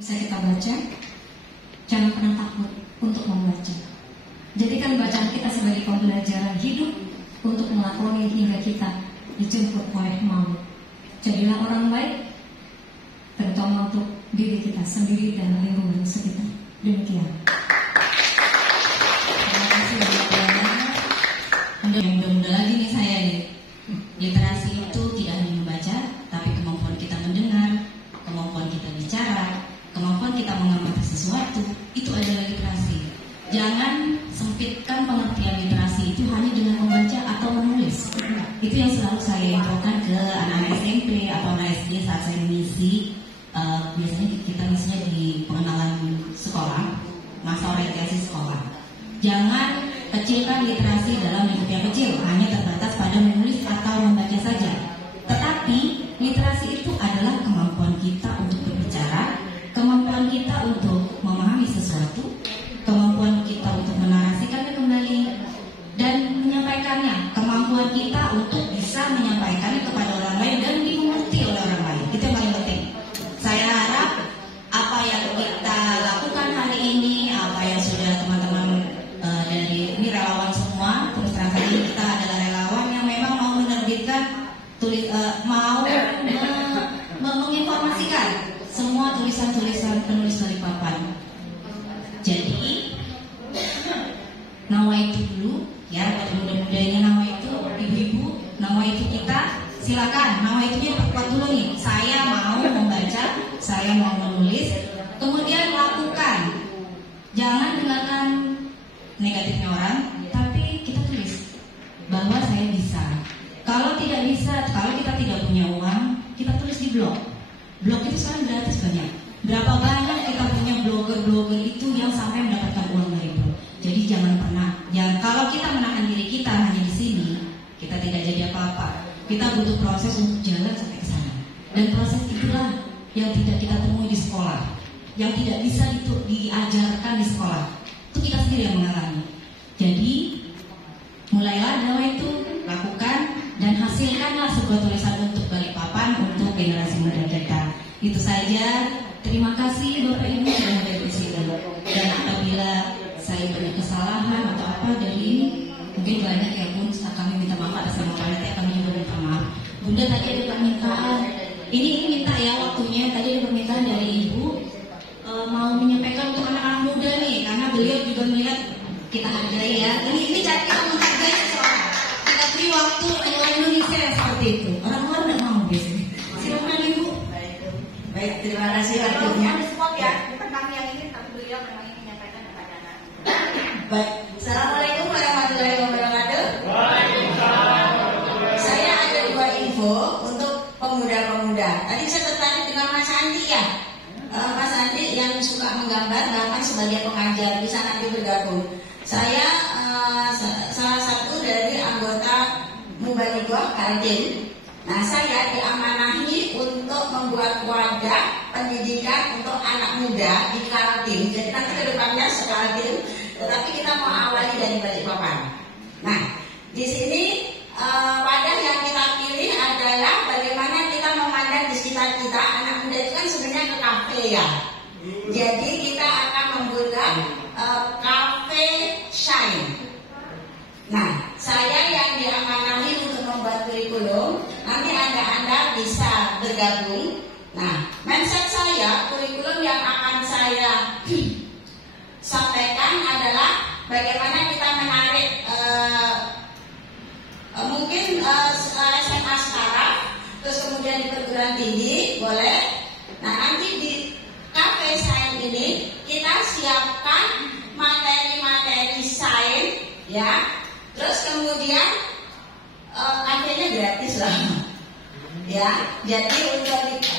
Bisa kita baca, jangan pernah takut untuk membaca. Jadikan bacaan kita sebagai pembelajaran hidup untuk melakoni hingga kita dijemput oleh maut. Jadilah orang baik, terutama untuk diri kita sendiri dan lingkungan sekitar. Demikian. Terima kasih banyak. Mudah-mudahan lagi nih saya nih. Literasi itu tidak hanya membaca, tapi kemampuan kita mendengar, kemampuan kita bicara, kemampuan kita mengamati sesuatu, itu adalah literasi. Jangan sempitkan pengertian literasi itu hanya dengan membaca atau menulis. Itu yang selalu saya infokan ke anak-anak SMP atau anak SD saat saya mengisi. Biasanya kita misinya di pengenalan sekolah, masa orientasi sekolah. Jangan kecilkan literasi dalam lingkup yang kecil, hanya terbatas pada menulis atau membaca saja. Tetapi literasi itu adalah kemampuan kita untuk berbicara, kemampuan kita untuk memahami sesuatu, kemampuan kita untuk menarasikannya kembali dan menyampaikannya, kemampuan kita untuk bisa menyampaikannya kepada orang lain dan dimengerti oleh orang lain. Itu yang paling penting. Saya harap apa yang kita lakukan hari ini, apa yang sudah teman-teman dari ini relawan semua, terus terang saja kita adalah relawan yang memang mau menerbitkan mau menginformasikan semua tulisan-tulisan penulis Balikpapan. Jadi nawaitu dulu ya, buat muda-mudanya nawaitu, ibu-ibu nawaitu kita, silakan nawaitunya perkuat dulu nih. Saya mau membaca, saya mau menulis, kemudian lakukan. Jangan dengarkan negatifnya orang, tapi kita tulis bahwa saya bisa. Kalau tidak bisa, kalau kita tidak punya uang, kita tulis di blog. Blog itu sekarang gratis banyak. Berapa banyak kita punya blogger-blogger itu yang sampai mendapatkan uang dari blog. Jadi jangan pernah, kalau kita menahan diri kita hanya di sini, kita tidak jadi apa-apa. Kita butuh proses untuk jalan sampai ke sana. Dan proses itulah yang tidak kita temui di sekolah, yang tidak bisa itu diajarkan di sekolah. Itu kita sendiri yang mengalami. Jadi mulailah dakwah itu, lakukan dan hasilkanlah sebuah tulisan untuk Balikpapan, untuk generasi muda kita. Itu saja. Terima kasih Bapak Ibu sudah hadir di sini. Dan apabila saya banyak kesalahan atau apa dari ini, mungkin banyak ya Bun, kami minta maaf atas nama panitia, kami juga minta maaf. Bunda tadi ada permintaan. Ini minta ya waktunya. Tadi ada permintaan dari Ibu mau menyampaikan untuk anak-anak muda nih, karena beliau juga melihat kita hargai ya. Ini cara kita menghargai seseorang. Kita beri waktu orang Indonesia yang seperti itu. Orang luar tidak mau biasanya. Silakan Ibu. Baik, terima kasih waktunya. Ya, tentang yang ini, tapi beliau memang ingin menyampaikan kepada anak. Baik, assalamualaikum warahmatullahi wabarakatuh. Saya ada dua info untuk pemuda-pemuda. Tadi saya tertarik dengan Mas Andi ya. Mas Andi yang suka menggambar, bahkan sebagai pengajar bisa nanti bergabung. Saya salah satu dari anggota Mubalighoh Kaltim. Nah, saya diamanahi untuk membuat wadah pendidikan untuk anak muda di Kaltim. Jadi nanti ke depannya sekaltim, tetapi kita mau awali dari Balikpapan. Nah, di sini wadah yang kita pilih adalah bagaimana kita memandang di sekitar kita. Anak muda itu kan sebenarnya ke kafe ya. Jadi kita akan membuat kafe shine. Nah, saya yang diamanahi untuk membuat kurikulum. Nanti Anda bisa bergabung. Nah, mindset saya, kurikulum yang akan saya sampaikan adalah bagaimana kita menarik mungkin SMA setara, terus kemudian di perguruan tinggi boleh. Nah, nanti di cafe sains ini kita siapkan materi-materi sains ya. Terus kemudian kafenya gratis lah ya. Jadi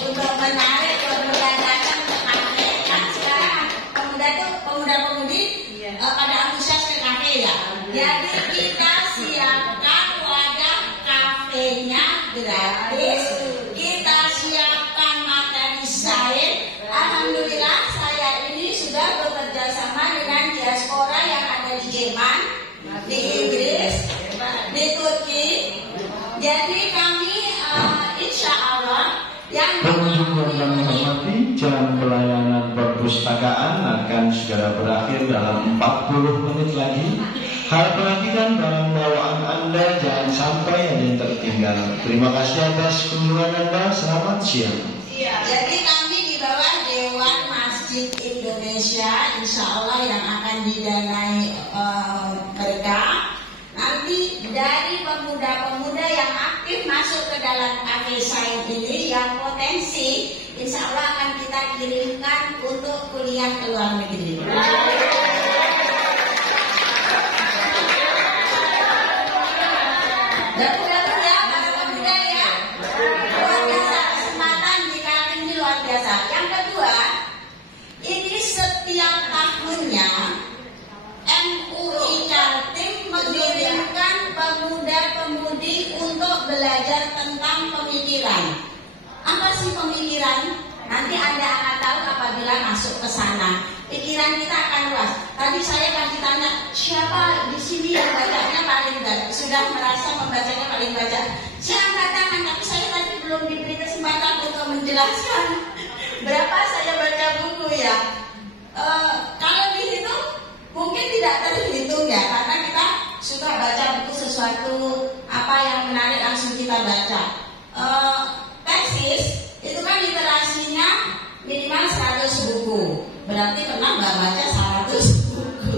untuk menarik pemuda datang ke kafe, kan sekarang pemuda-pemudi pada antusias ke kafe ya. Jadi kita siapkan wadah kafenya gratis, kita siapkan materi sains. Alhamdulillah saya ini sudah bekerja sama dengan diaspora yang ada di Jerman, di Inggris, di Turki. Jadi kami insya Allah yang pengunjung yang kami hormati, jam pelayanan perpustakaan akan segera berakhir dalam 40 menit lagi. Harap perhatikan barang bawaan Anda, jangan sampai ada yang tertinggal. Terima kasih atas kunjungan Anda. Selamat siang. Jadi kami di bawah Dewan Masjid Indonesia, insya Allah yang akan didanai mereka. Nanti dari pemuda-pemuda yang aktif masuk ke dalam AFISAIN ini, yang potensi, insya Allah akan kita kirimkan untuk kuliah ke luar negeri. Dan mudah-mudahan para pemuda ya, luar biasa kesempatan di kali ini luar biasa. Yang kedua, ini setiap tahunnya MUI Kaltim mengirimkan pemuda-pemudi untuk belajar tentang pemikiran. Apa sih pemikiran? Nanti Anda akan tahu apabila masuk ke sana. Pikiran kita akan luas. Tadi saya kan ditanya, siapa di sini yang bacanya paling banyak? Sudah merasa membacanya paling banyak? Saya angkat tangan, tapi saya tadi belum diberi kesempatan untuk menjelaskan berapa saya baca buku ya. Kalau dihitung mungkin tidak terhitung ya, karena kita suka baca buku sesuatu apa yang menarik langsung kita baca. Tesis itu kan literasinya minimal 100 buku, berarti pernah baca 100 buku.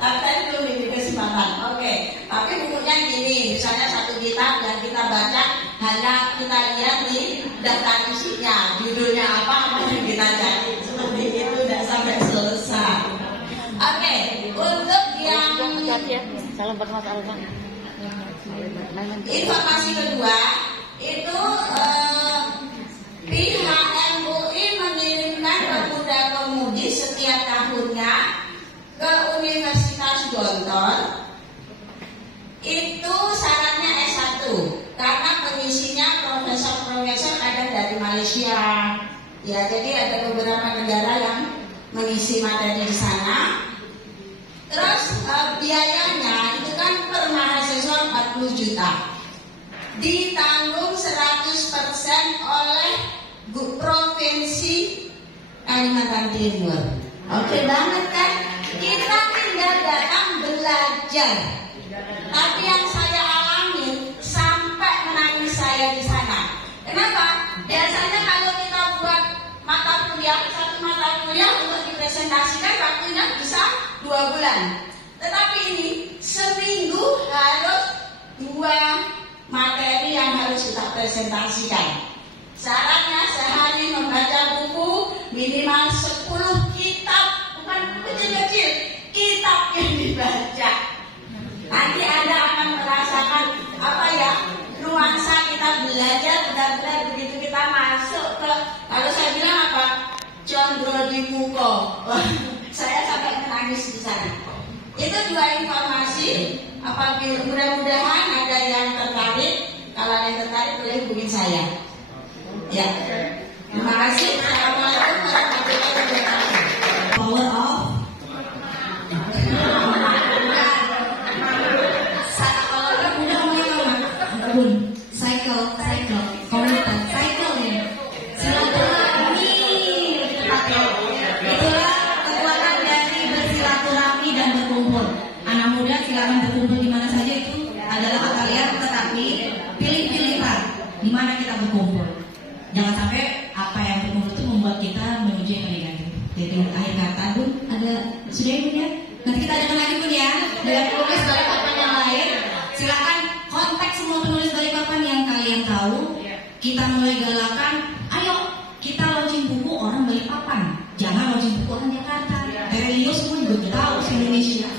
Tapi belum diberi kesempatan. Oke, tapi bukunya gini, misalnya satu kitab yang kita baca hanya kita lihat di daftar isinya, judulnya apa yang kita cari, seperti itu tidak sampai selesai. Oke, untuk yang informasi kedua itu pihak MUI mengirimkan pemuda-pemudi setiap tahunnya ke Universitas Gontor. Itu syaratnya S1 karena pengisinya profesor-profesor ada dari Malaysia. Ya, jadi ada beberapa negara yang mengisi materi di sana. Terus biayanya itu kan per mahasiswa 40 juta. Ditanggung 100% oleh Provinsi Kalimantan Timur. Oke banget kan? Kita tinggal datang belajar. Tapi yang saya alami sampai menangis saya di sana. Kenapa? Biasanya kalau kita buat satu mata kuliah untuk dipresentasikan waktunya bisa 2 bulan. Tetapi ini seminggu harus 2 materi yang harus kita presentasikan. Syaratnya sehari membaca buku minimal 10 kitab, bukan kecil-kecil, kitab yang dibaca. Nanti Anda akan merasakan apa ya, nuansa kita belajar benar-benar begitu kita masuk ke, kalau saya bilang apa, condro di muko. Saya sampai menangis di sana. Itu 2 informasi. Apabila mudah-mudahan ada yang tertarik, kalau ada yang tertarik boleh hubungi saya. Ya, terima kasih. Assalamualaikum warahmatullahi wabarakatuh. Power of cycle komunitas cycle ya, silaturahmi tepatnya. Itulah kekuatan dari bersilaturahmi dan berkumpul. Anak muda silakan berkumpul di mana saja, itu adalah hak kalian, tetapi pilih-pilihlah di mana kita berkumpul. Jangan sampai apa yang berkumpul itu membuat kita menuju yang negatif. Jadi akhir kata Bun, ada sudah Bun ya? Nanti kita ada lagi Bun ya. Dengan penulis dari papan yang lain, silakan kontak semua penulis dari papan yang kalian tahu. Kita mulai galakan, ayo kita launching buku orang dari papan. Jangan launching buku orang Jakarta. Religius pun juga tahu se-Indonesia.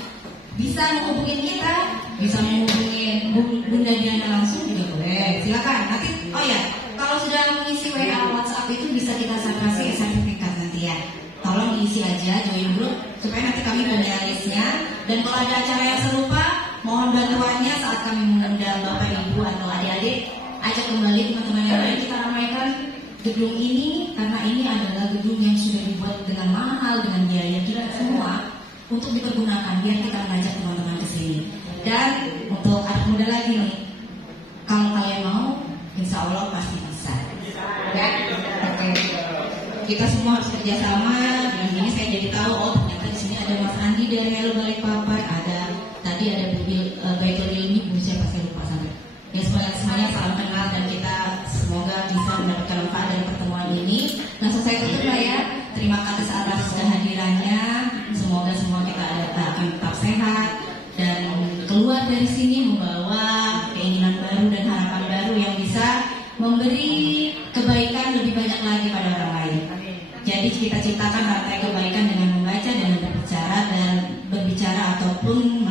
Bisa menghubungin kita, bisa menghubungin Bunda Diana langsung juga boleh. Silakan. Nanti, oh ya, kalau sudah mengisi WA WhatsApp itu bisa kita kasih sertifikat nanti ya. Tolong diisi aja, join grup supaya nanti kami punya listnya. Dan kalau ada acara yang serupa, mohon bantuannya saat kami mengundang Bapak Ibu atau adik-adik, ajak kembali teman-teman yang lain, kita ramaikan gedung ini karena ini adalah gedung yang sudah dibuat dengan mahal, dengan biaya kita semua untuk dipergunakan biar kita mengajak teman-teman ke sini. Dan untuk anak muda lagi nih, kalau kalian mau, insya Allah pasti bisa. Ya, oke. Kita semua harus kerjasama. Dengan ini saya jadi tahu, oh ternyata di sini ada Mas Andi dari Melo Balikpapan, ada tadi ada Baitul Ilmi, Bu siapa saya lupa sampai. Ya semuanya salam kenal dan kita semoga bisa mendapatkan manfaat dari pertemuan ini. Langsung saya tutup lah ya. Terima kasih atas kehadirannya. Semoga semua kita akan tetap sehat dan keluar dari sini membawa keinginan baru dan harapan baru yang bisa memberi kebaikan lebih banyak lagi pada orang lain. Jadi kita ciptakan rantai kebaikan dengan membaca, dengan berbicara ataupun